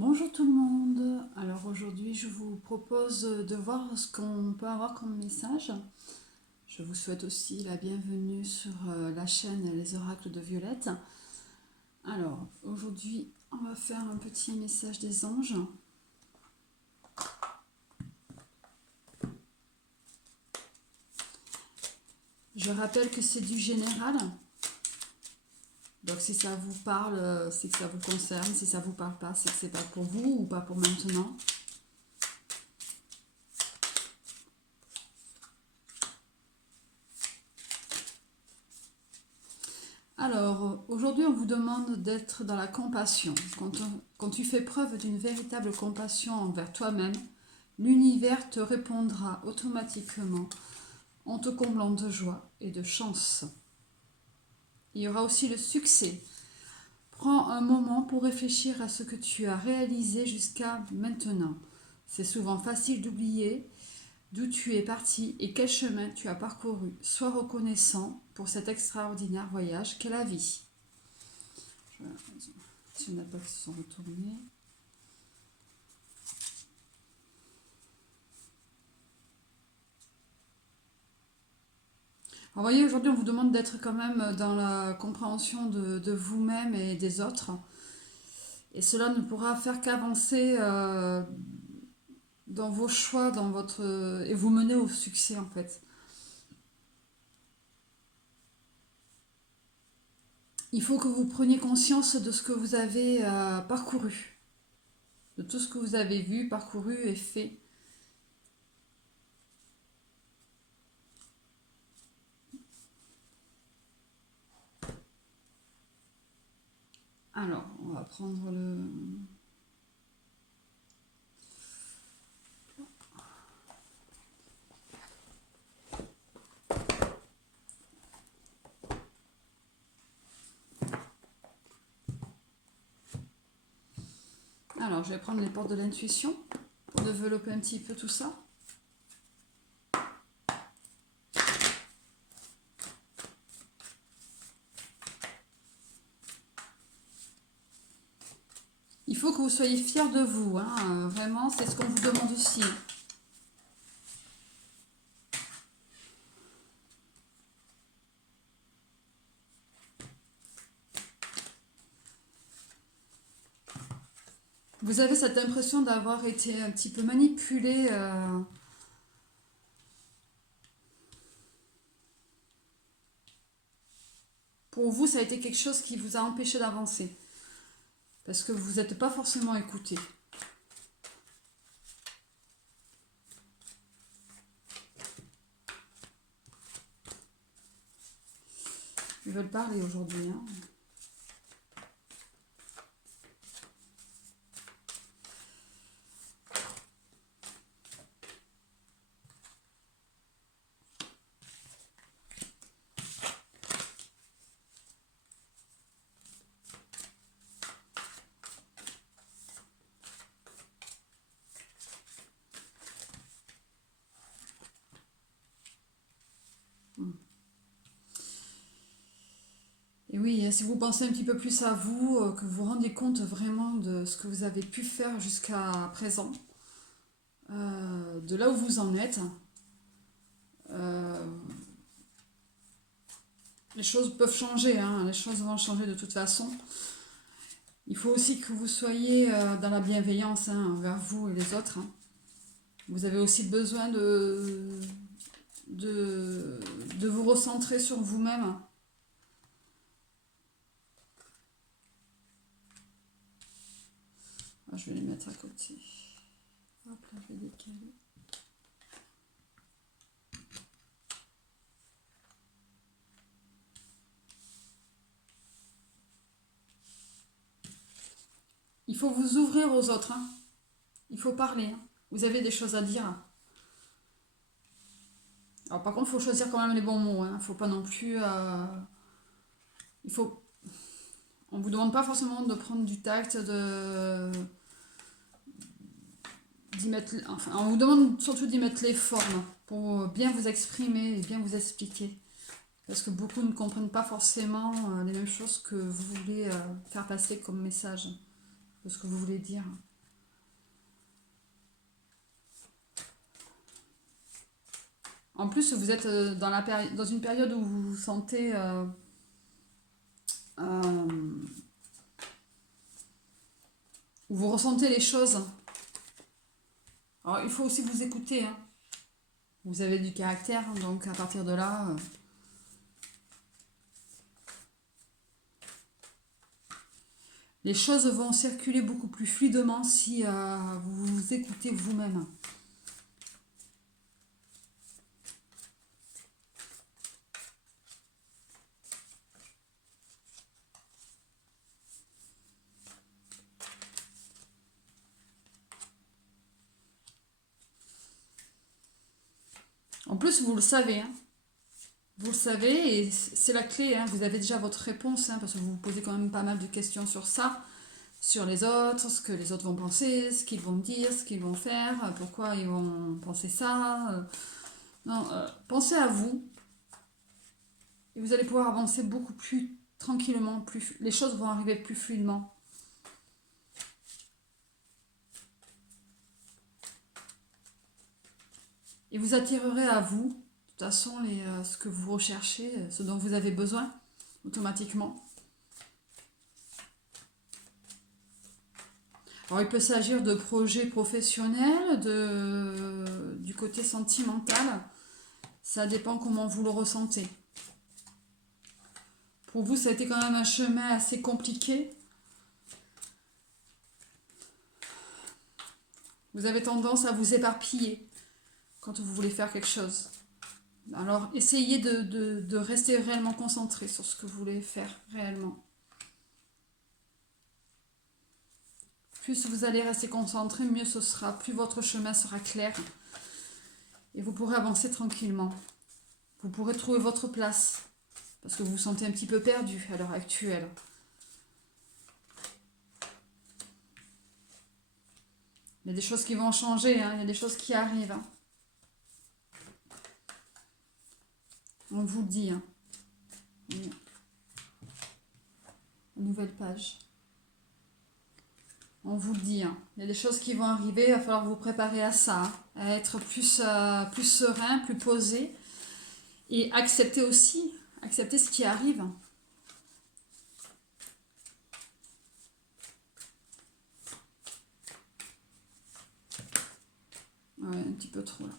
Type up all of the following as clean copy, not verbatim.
Bonjour tout le monde. Alors aujourd'hui, je vous propose de voir ce qu'on peut avoir comme message. Je vous souhaite aussi la bienvenue sur la chaîne Les Oracles de Violette. Alors aujourd'hui, on va faire un petit message des anges. Je rappelle que c'est du général. Donc si ça vous parle, c'est que ça vous concerne. Si ça vous parle pas, c'est que c'est pas pour vous ou pas pour maintenant. Alors, aujourd'hui, on vous demande d'être dans la compassion. Quand tu fais preuve d'une véritable compassion envers toi-même, l'univers te répondra automatiquement en te comblant de joie et de chance. Il y aura aussi le succès. Prends un moment pour réfléchir à ce que tu as réalisé jusqu'à maintenant. C'est souvent facile d'oublier d'où tu es parti et quel chemin tu as parcouru. Sois reconnaissant pour cet extraordinaire voyage qu'est la vie. Si on n'a pas qui se sont retournés. Alors, vous voyez, aujourd'hui, on vous demande d'être quand même dans la compréhension de vous-même et des autres. Et cela ne pourra faire qu'avancer dans vos choix, et vous mener au succès, en fait. Il faut que vous preniez conscience de ce que vous avez parcouru, de tout ce que vous avez vu, parcouru et fait. Alors, on va prendre le... Alors, je vais prendre les portes de l'intuition pour développer un petit peu tout ça. Il faut que vous soyez fiers de vous, hein. Vraiment, c'est ce qu'on vous demande aussi. Vous avez cette impression d'avoir été un petit peu manipulé. Pour vous, ça a été quelque chose qui vous a empêché d'avancer. Parce que vous n'êtes pas forcément écouté. Ils veulent parler aujourd'hui, hein. Et oui, si vous pensez un petit peu plus à vous, que vous vous rendez compte vraiment de ce que vous avez pu faire jusqu'à présent, de là où vous en êtes, euh, les choses peuvent changer, hein, les choses vont changer de toute façon. Il faut aussi que vous soyez dans la bienveillance, hein, envers vous et les autres, hein. Vous avez aussi besoin de vous recentrer sur vous-même. Ah, je vais les mettre à côté. Hop là, je vais décaler. Il faut vous ouvrir aux autres, hein. Il faut parler, hein. Vous avez des choses à dire. Alors par contre, il faut choisir quand même les bons mots, hein. Il faut pas non plus... il faut... On vous demande pas forcément de prendre du tact, d'y mettre... Enfin, on vous demande surtout d'y mettre les formes pour bien vous exprimer et bien vous expliquer. Parce que beaucoup ne comprennent pas forcément les mêmes choses que vous voulez faire passer comme message, de ce que vous voulez dire. En plus, vous êtes dans une période où vous vous sentez... où vous ressentez les choses. Alors, il faut aussi vous écouter, hein. Vous avez du caractère, donc à partir de là... les choses vont circuler beaucoup plus fluidement si vous vous écoutez vous-même. En plus, vous le savez, hein. Vous le savez et c'est la clé, hein. Vous avez déjà votre réponse, hein, parce que vous vous posez quand même pas mal de questions sur ça, sur les autres, ce que les autres vont penser, ce qu'ils vont dire, ce qu'ils vont faire, pourquoi ils vont penser ça. Non, pensez à vous et vous allez pouvoir avancer beaucoup plus tranquillement, les choses vont arriver plus fluidement. Et vous attirerez à vous, de toute façon, ce que vous recherchez, ce dont vous avez besoin, automatiquement. Alors, il peut s'agir de projets professionnels, du côté sentimental. Ça dépend comment vous le ressentez. Pour vous, ça a été quand même un chemin assez compliqué. Vous avez tendance à vous éparpiller quand vous voulez faire quelque chose. Alors, essayez de rester réellement concentré sur ce que vous voulez faire réellement. Plus vous allez rester concentré, mieux ce sera, plus votre chemin sera clair. Et vous pourrez avancer tranquillement. Vous pourrez trouver votre place. Parce que vous vous sentez un petit peu perdu à l'heure actuelle. Il y a des choses qui vont changer, hein, il y a des choses qui arrivent. Hein. On vous le dit. Hein. Une nouvelle page. On vous le dit. Hein. Il y a des choses qui vont arriver, il va falloir vous préparer à ça. Hein, à être plus serein, plus posé. Et accepter aussi, accepter ce qui arrive. Ouais, un petit peu trop là.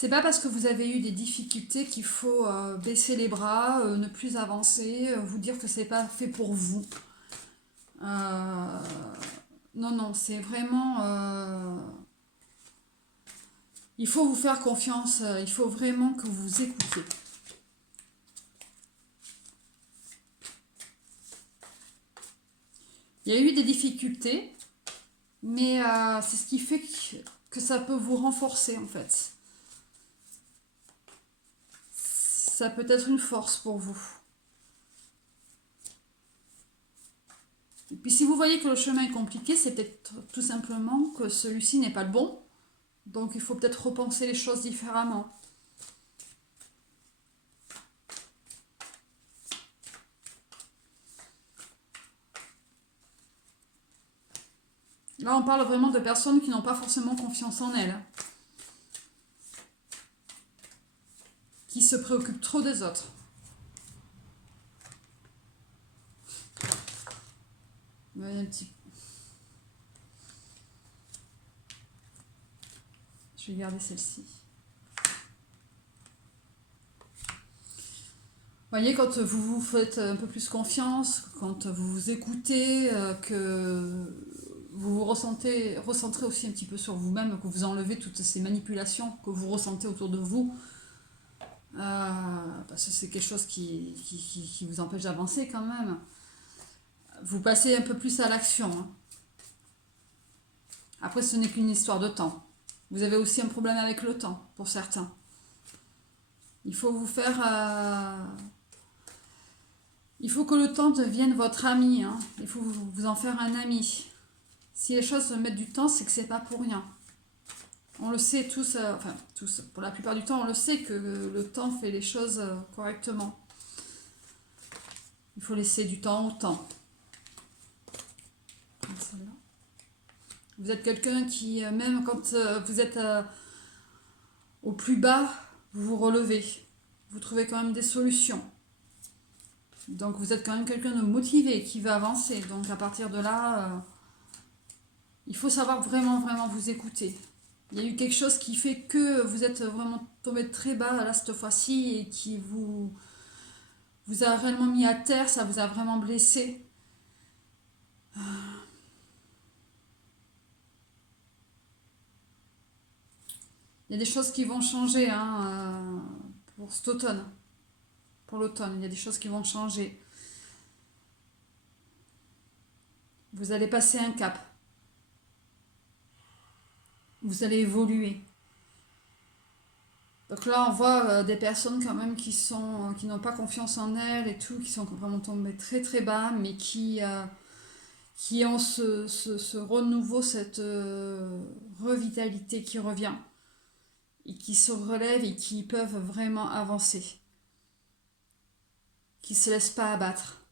C'est pas parce que vous avez eu des difficultés qu'il faut baisser les bras, ne plus avancer, vous dire que c'est pas fait pour vous. Non, non, c'est vraiment... il faut vous faire confiance, il faut vraiment que vous vous écoutiez. Il y a eu des difficultés, mais c'est ce qui fait que ça peut vous renforcer en fait. Ça peut être une force pour vous. Et puis si vous voyez que le chemin est compliqué, c'est peut-être tout simplement que celui-ci n'est pas le bon. Donc il faut peut-être repenser les choses différemment. Là, on parle vraiment de personnes qui n'ont pas forcément confiance en elles. Qui se préoccupent trop des autres. Ouais, un petit... Je vais garder celle-ci. Vous voyez, quand vous vous faites un peu plus confiance, quand vous vous écoutez, que vous vous recentrez aussi un petit peu sur vous-même, que vous enlevez toutes ces manipulations que vous ressentez autour de vous, parce que c'est quelque chose qui vous empêche d'avancer quand même. Vous passez un peu plus à l'action. Hein. Après, ce n'est qu'une histoire de temps. Vous avez aussi un problème avec le temps, pour certains. Il faut vous faire... il faut que le temps devienne votre ami. Hein. Il faut vous en faire un ami. Si les choses mettent du temps, c'est que c'est pas pour rien. On le sait tous, enfin tous, pour la plupart du temps, on le sait que le temps fait les choses correctement. Il faut laisser du temps au temps. Comme celle-là. Vous êtes quelqu'un qui, même quand vous êtes au plus bas, vous vous relevez. Vous trouvez quand même des solutions. Donc vous êtes quand même quelqu'un de motivé qui va avancer. Donc à partir de là, il faut savoir vraiment, vraiment vous écouter. Il y a eu quelque chose qui fait que vous êtes vraiment tombé très bas là cette fois-ci et qui vous a réellement mis à terre, ça vous a vraiment blessé. Il y a des choses qui vont changer hein, pour cet automne. Pour l'automne, il y a des choses qui vont changer. Vous allez passer un cap. Vous allez évoluer. Donc là, on voit des personnes quand même qui n'ont pas confiance en elles et tout, qui sont vraiment tombées très très bas, mais qui ont ce renouveau, cette revitalité qui revient et qui se relèvent et qui peuvent vraiment avancer, qui ne se laissent pas abattre,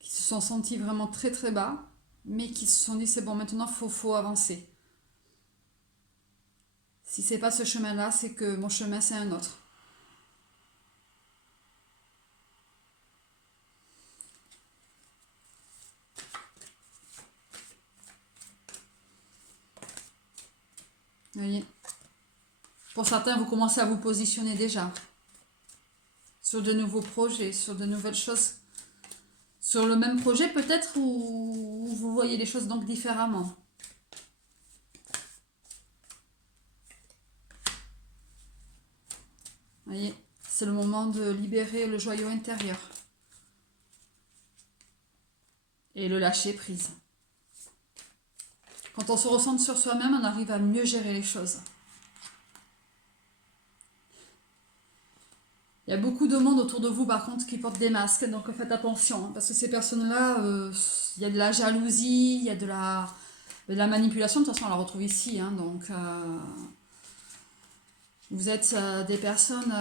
qui se sont sentis vraiment très très bas, mais qui se sont dit c'est bon, maintenant faut avancer. Si c'est pas ce chemin-là, c'est que mon chemin c'est un autre. Vous voyez. Pour certains, vous commencez à vous positionner déjà sur de nouveaux projets, sur de nouvelles choses. Sur le même projet peut-être ou vous voyez les choses donc différemment. Vous voyez, c'est le moment de libérer le joyau intérieur. Et le lâcher prise. Quand on se ressent sur soi-même, on arrive à mieux gérer les choses. Il y a beaucoup de monde autour de vous, par contre, qui portent des masques, donc faites attention, hein, parce que ces personnes-là, il y a de la jalousie, il y a de la manipulation, de toute façon, on la retrouve ici, hein, donc vous êtes des personnes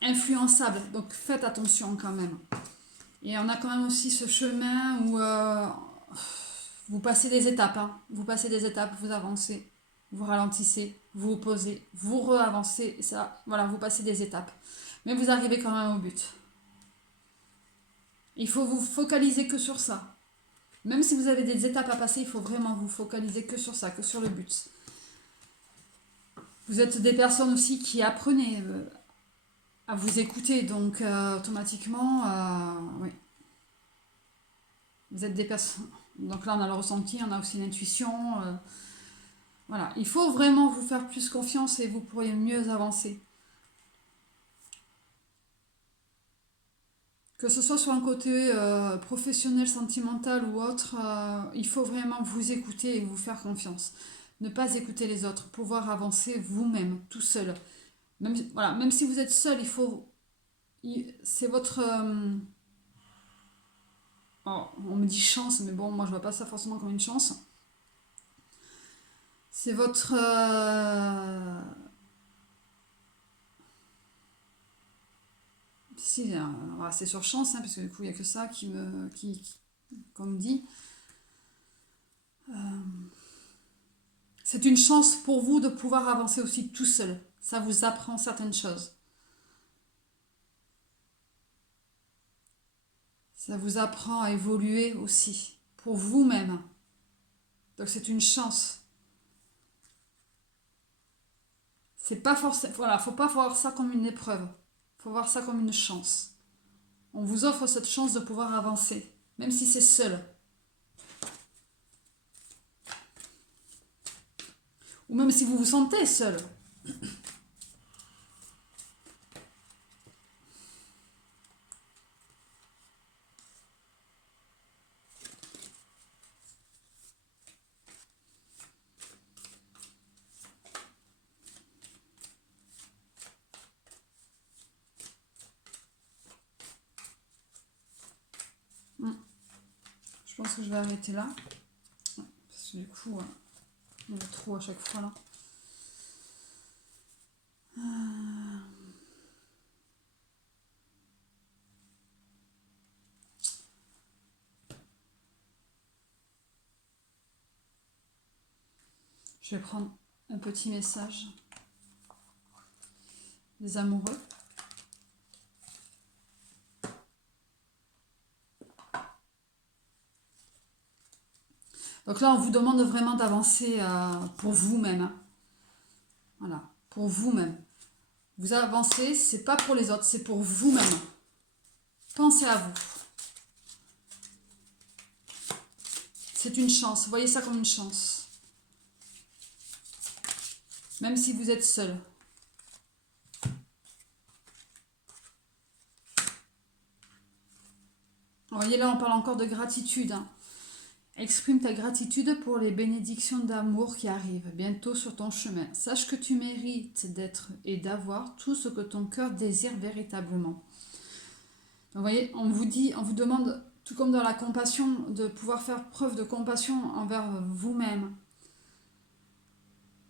influençables, donc faites attention quand même. Et on a quand même aussi ce chemin où vous passez des étapes, hein. Vous passez des étapes, vous avancez, vous ralentissez, vous posez, vous re-avancez, ça, voilà, vous passez des étapes. Mais vous arrivez quand même au but. Il faut vous focaliser que sur ça. Même si vous avez des étapes à passer, il faut vraiment vous focaliser que sur ça, que sur le but. Vous êtes des personnes aussi qui apprenez à vous écouter, donc automatiquement, oui. Vous êtes des personnes. Donc là, on a le ressenti, on a aussi l'intuition. Voilà, il faut vraiment vous faire plus confiance et vous pourriez mieux avancer. Que ce soit sur un côté professionnel, sentimental ou autre, il faut vraiment vous écouter et vous faire confiance. Ne pas écouter les autres, pouvoir avancer vous-même, tout seul. Même, voilà, même si vous êtes seul, il faut. C'est votre. Oh, on me dit chance, mais bon, moi je vois pas ça forcément comme une chance. C'est votre. Si, voilà, c'est sur chance, hein, parce que du coup, il n'y a que ça qu'on me dit. C'est une chance pour vous de pouvoir avancer aussi tout seul. Ça vous apprend certaines choses. Ça vous apprend à évoluer aussi pour vous-même. Donc c'est une chance. C'est pas forcément. Voilà, faut pas voir ça comme une épreuve. Faut voir ça comme une chance. On vous offre cette chance de pouvoir avancer, même si c'est seul. Ou même si vous vous sentez seul. Je pense que je vais arrêter là. Parce que du coup, il y a trop à chaque fois là. Je vais prendre un petit message des amoureux. Donc là, on vous demande vraiment d'avancer pour vous-même, hein. Voilà, pour vous-même. Vous avancez, c'est pas pour les autres, c'est pour vous-même. Pensez à vous. C'est une chance, voyez ça comme une chance. Même si vous êtes seul. Vous voyez là, on parle encore de gratitude, hein. Exprime ta gratitude pour les bénédictions d'amour qui arrivent bientôt sur ton chemin. Sache que tu mérites d'être et d'avoir tout ce que ton cœur désire véritablement. Donc, vous voyez, on vous demande, tout comme dans la compassion, de pouvoir faire preuve de compassion envers vous-même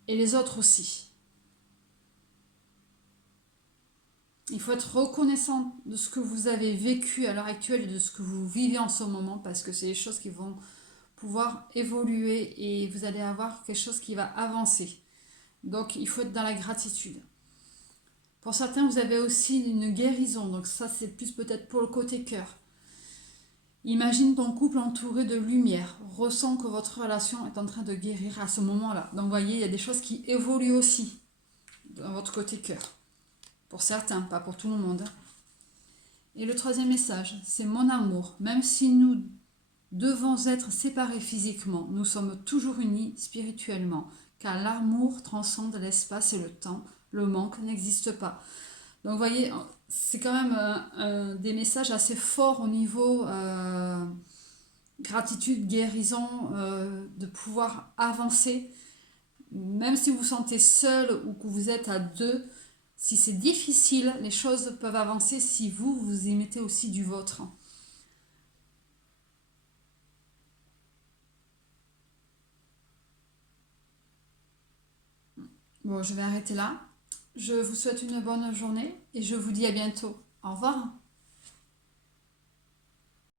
et les autres aussi. Il faut être reconnaissant de ce que vous avez vécu à l'heure actuelle et de ce que vous vivez en ce moment, parce que c'est des choses qui vont pouvoir évoluer et vous allez avoir quelque chose qui va avancer. Donc il faut être dans la gratitude. Pour certains, vous avez aussi une guérison, donc ça c'est plus peut-être pour le côté cœur. Imagine ton couple entouré de lumière, ressens que votre relation est en train de guérir à ce moment-là. Donc vous voyez, il y a des choses qui évoluent aussi dans votre côté cœur. Pour certains, pas pour tout le monde. Et le troisième message, c'est mon amour. Même si nous devons être séparés physiquement, nous sommes toujours unis spirituellement, car l'amour transcende l'espace et le temps. Le manque n'existe pas. Donc vous voyez, c'est quand même des messages assez forts au niveau gratitude, guérison, de pouvoir avancer. Même si vous vous sentez seul ou que vous êtes à deux, si c'est difficile, les choses peuvent avancer si vous y mettez aussi du vôtre. Bon, je vais arrêter là. Je vous souhaite une bonne journée et je vous dis à bientôt. Au revoir.